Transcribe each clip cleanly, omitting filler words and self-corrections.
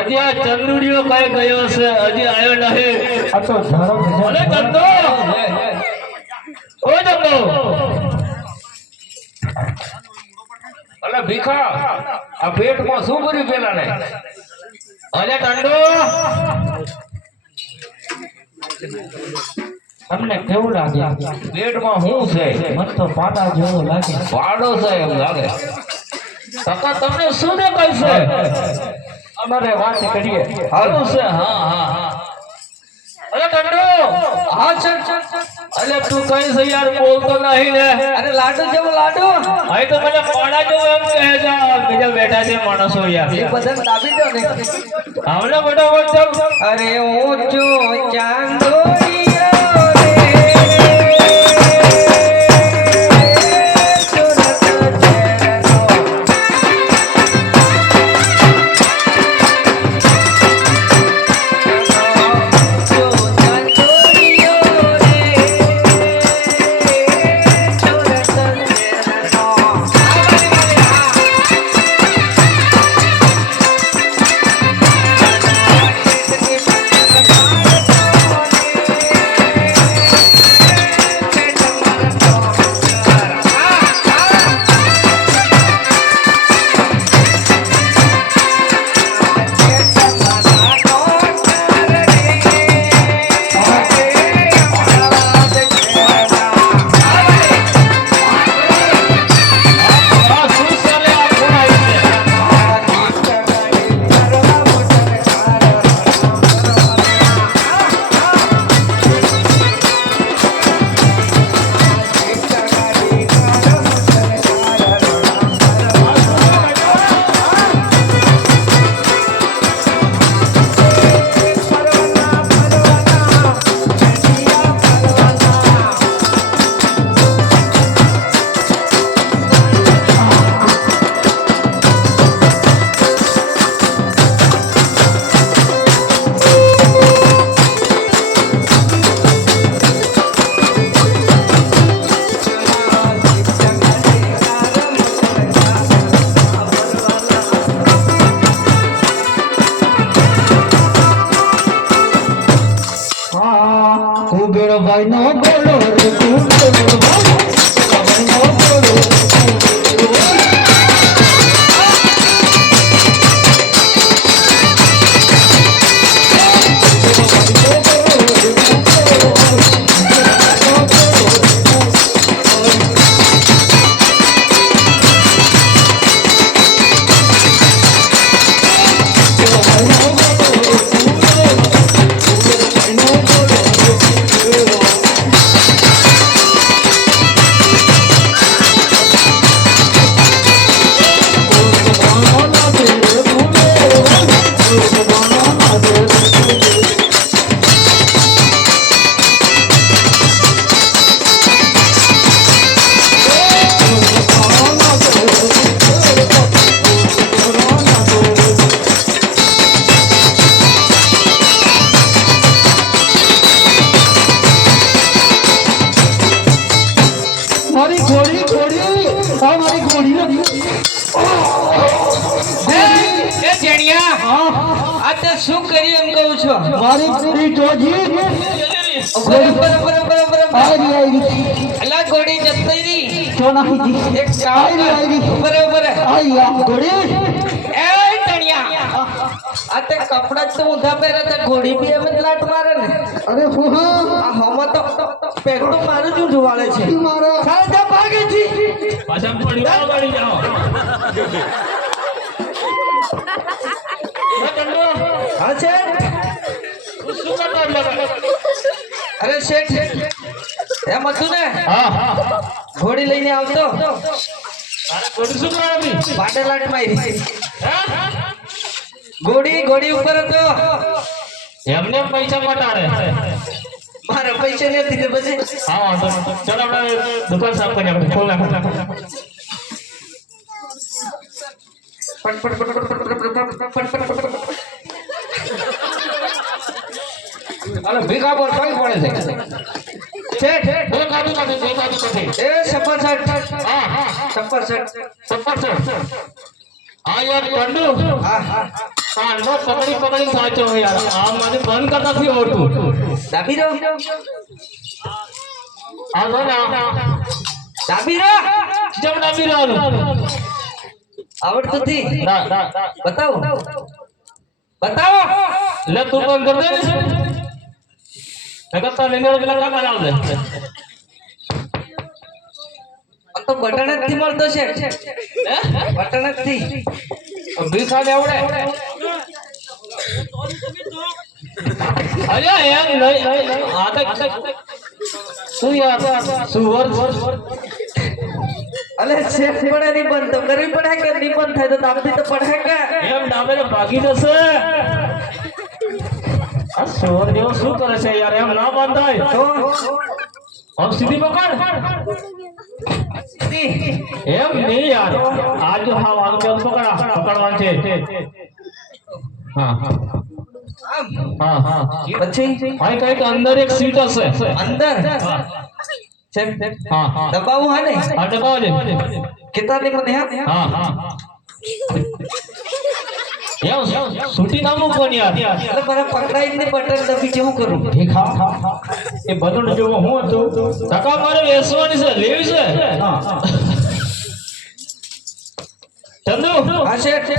હજી આ ચંદુડિયો કઈ ગયો છે હજી આવ્યો નહીં આ તો ધરમ અરે ચંદુ ઓ ચંદુ અલે ભીખા આ પેટમાં શું કર્યું પેલા ને અરે ચંદુ તમને કેવું લાગે પેટમાં શું છે મને તો પાટા જેવું લાગે પાડો છે એમ લાગે કાકા તમને શું દેખાય છે અમારે વાત કરીએ સારું છે હા હા હા અરે ચંદુ હા ચલ ચલ અરે તું કઈ છે યાર બોલતો નહીં ને અરે લાડુ જેવો લાડુ અહીં તો મને પાડા જેવું એમ કહે છે બીજા બેઠા છે માણસો યાર એ બધા દાબી દો ને હમણાં ફટાફટ ચાલ અરે ઊંચો ચાંદોરિયો ભાઈ નો બોલો રે કુબેર ભાઈ નો બોલો મારી ઘોડી આ મારી ઘોડી નથી એ જેણિયા આ તે શું કરી એમ કહું છું મારી ઘોડી જોજી બરાબર આવી અલા ઘોડી જતી રહી સોનાજી એક કામ બરાબર આઈ આ ઘોડી એ ધણિયા આ તે કપડા તો ઊંધા પહેરે તે ઘોડી બી એમ જ લાટ મારે ને અરે હું આ હમ તો પેક તો મારું જ ઊંધવાળે છે મારો સાજા ભાગે છે પાછા પડી વાળી જાઓ હા છે શું કરતા અરે શેઠ એમ હતું ને હા હા ઘોડી લઈને આવતો અરે કોડી શું કરવાની પાટે લાટ મારી હા ઘોડી ઉપર હતો એમને પૈસા મટાડે મારા પૈસા નથી તે પછી હા વાંધો નહીં. ચાલો આપણે દુકાન સાફ કરી આપણે ખોલ નાખો અરે ભીખા પર કઈ પડે છે શેઠ બે કાઢી કાઢી એ સફર શર્ટ હા હા સફર શર્ટ સફર છે હા યાર કંડુ હા હા કાંડો પકડી સાચો યાર આ મને બંધ કરતા નથી આવડતું દાબી રહ્યો આ જો ના દાબી રહ્યો જમ ડાબી રહ્યો આવડતું નથી ના ના બતાવો બતાવો લે તું બંધ કર દે ને નકર તો લેંગડો પેલા કા બનાવ દે આ તો બટન જ નથી મળતો છે હે બટન જ નથી ભીખાને આવડે અરે યાર નહીં આ તો શું યાર સુવર અલે શેઠ પડે નહીં બંધ તો કરવી પડે કે નહીં બંધ થાય તો દાબી તો પડે કે એમ ડાબે તો ભાગી જશે આ સુવર જેવો શું કરે છે યાર એમ ના બંધ થાય તો હવે સીધી પકડ એમ નહીં યાર આજ હા આનું પેલું પકડવાનું છે હા હા આમ હા હા પછી હા કઈક અંદર એક સીટ હશે અંદર હા છે હા હા દબાવું હા ને હા દબાવો છે કેટલા ની મને હા હા એમ છૂટી ના મૂકવાની યાર એટલે મારા પકડાઈ ને બટન દબી જેવું કરું ઠીક હા એ બધું જોવો હું હતું ટકા મારે વેચવાની છે લેવી છે હા ચંદુ હા શેઠ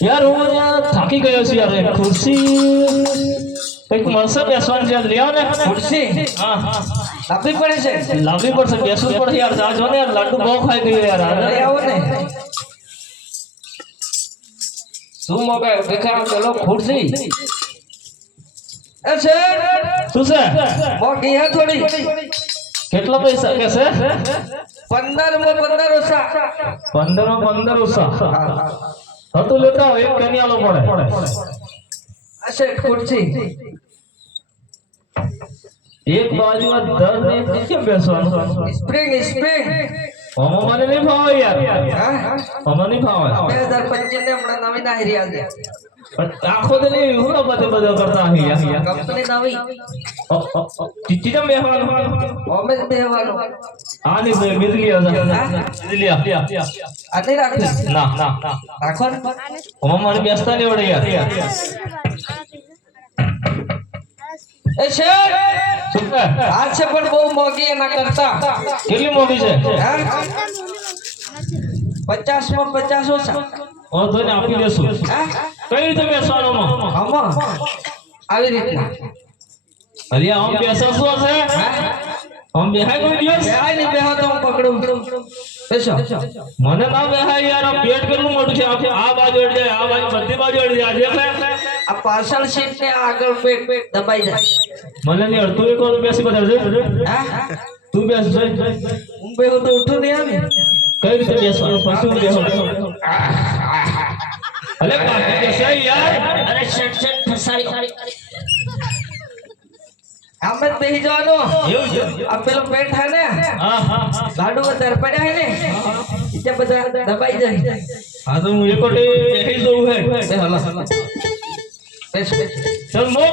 યાર હું થાકી ગયો છું યાર એક ખુરશી કઈક મળશે બેસવાની છે લઈ આવો ને ખુરશી હા હા લાવવી પડે છે લાવવી પડશે બેસવું પડશે યાર જાજો ને યાર લાડુ બહુ ખાઈ ગયો યાર લઈ આવો ને શું મોબાઈલ દેખા પેલો ખુરશી એ શેઠ શું છે મોટી હે થોડી કેટલા પૈસા કે છે 15 માં 15 ઓછા 15 માં 15 ઓછા હતું લેતા આવો, એક કન્યાલો પડે આ શેઠ ખુરશી એક બાજુમાં 10 ને એક કેમ બેસવાનું સ્પ્રિંગ મને નહીં ભાવે યાર હા મને નહીં ભાવે 2025 ને હમણાં નવી નાહરી આજે પણ આખો તો નહીં હું બધો કરતા અહીં યાર કંપની નવી ચીચી જમ બેહવાનું ઓમે જ બેહવાનો હા નહીં ભાઈ મિદલી આ આને રાખી ના ના રાખો ને મને બેસતા નહીં આવડે યાર એ શેઠ શું છે? આ છે પણ બહુ મોંઘી એના કરતા કેટલી મોટી છે હા 50 માં 50 ઓછા ઓ તો ને આપી દેશું હા કઈ રીતે બેસવાનું આમાં આવી રીતના અરે આમ બેસો શું હશે આમ બેહાય કોઈ દિવસ બેહાય નહીં બેહો તો હું પકડું બેસો મને ના બેહાય યાર આ પેટ કેટલું મોટું છે આ બાજુ અડી જાય આ બાજુ બધી બાજુ અડી જાય દેખ આ પાછળ સીટ ને આગળ પેટ દબાઈ જાય મને નહીં અડતું એક વાર બેસી બધા હા તું બેસ હું બેહું તો ઉઠું નહીં આવે કઈ રીતે બેસવાનું પછી હું બેસવાનું અલે બાકી બેસે યાર અરે શેઠ ફસારી આમે જ બેહી જવાનો એવું છે આ પેલો પેટ હે ને હા હા ગાડું વધારે પડ્યા હે ને એટલે બધા દબાઈ જાય હા તો હું એકોટે બેસી જઉં હે બે હલો બેસ ચલ મો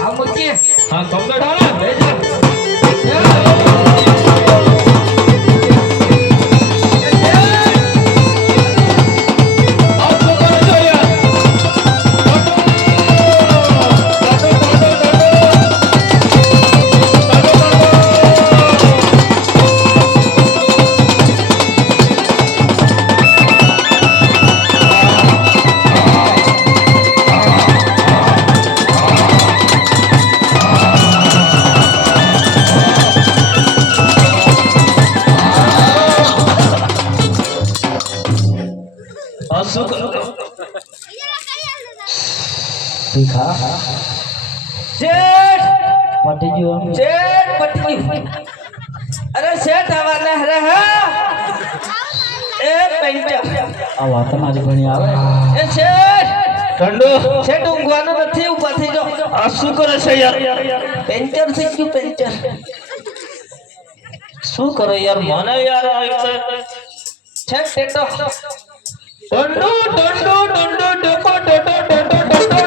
આ મૂકીએ હા કમ્પ્લીટ હાલે બેજો अरे सेठ आवाने हरे हा ए પેન્ચર આ વાત મારી ભણી આવે એ શેઠ ઠંડુ શેઠ ઊંઘવાનું નથી ઊભા થઈ જાઓ આ શું કરે છે યાર પેન્ચર થઈ ગયું પેન્ચર શું કરે યાર મને યાર શેઠ ટેટો ઠંડુ ઠંડુ ઠંડુ ડકો ડકો ડકો ડકો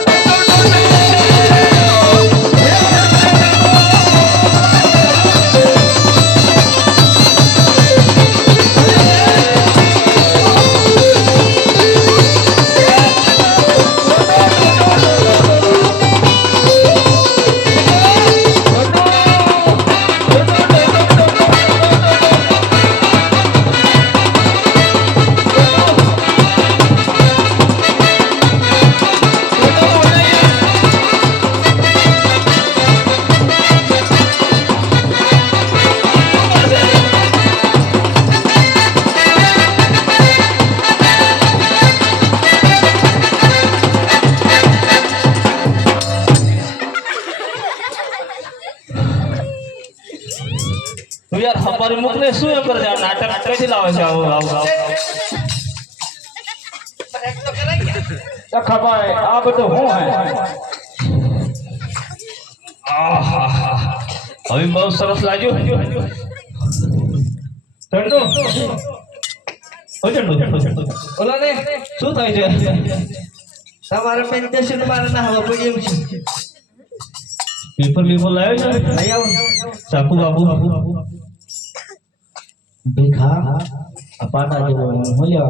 તું યાર હમારી મુખને શું એમ કરે છે આ નાટક કઈથી લાવે છે આવું આવું આવું ખબર આ બધું હું હે આહા હવે બહુ સરસ લાગ્યું ચંદુ ઓ ચંદુ બોલો ને શું થાય છે તમારે પેન્ટેશન મારે ના હવા પડી એમ છે પેપર લાવ્યો છે લઈ આવો ચાકુ બાબુ દેખા અપાટા જેવો મૂલ્ય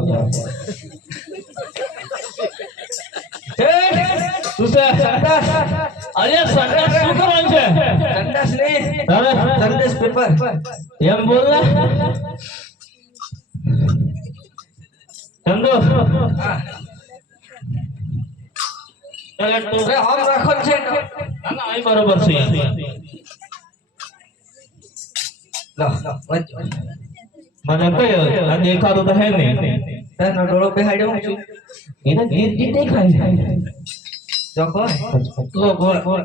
શું છે અરે સંડાસ શું કરવાનું છે સંડાસ નહીં અરે સંદેશ પેપર એમ બોલ ને ચંદુ ચાલે તું અરે હમ રાખો છે ના ના અહીં બરોબર છે લો વચ્ચે મને કયો આ દેખાતું તો હે નહીં તેનો ડોળો બેહાડ્યો હું છું એને ગીત ગીત દેખાય જોકો લો બોલ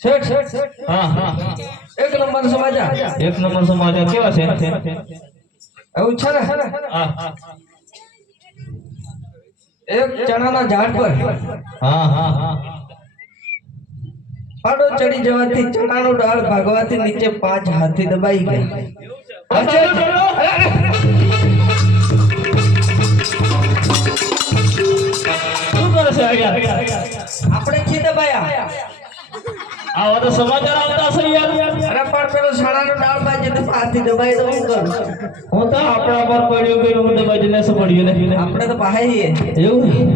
શેઠ હા હા એક નંબર સમાજા એક નંબર સમાચાર કેવા છે એવું છે ને હા એક ચણાના ઝાડ પર હા હા હા પાડો ચડી જવાથી ચણાનો ડાળ ભાગવાથી નીચે 5 હાથી દબાઈ ગયા શું કરે છે યાર આપણે છી દબાયા આવા તો સમાચાર આવતા હશે યાર અરે પણ પેલો શાળાનો ડાળ ભાઈ જતો હાથી દબાઈ તો હું કરું હું તો આપણા પર પડ્યું ગયું દબાઈ જઈને પડ્યું ને આપણે તો પાહે એવું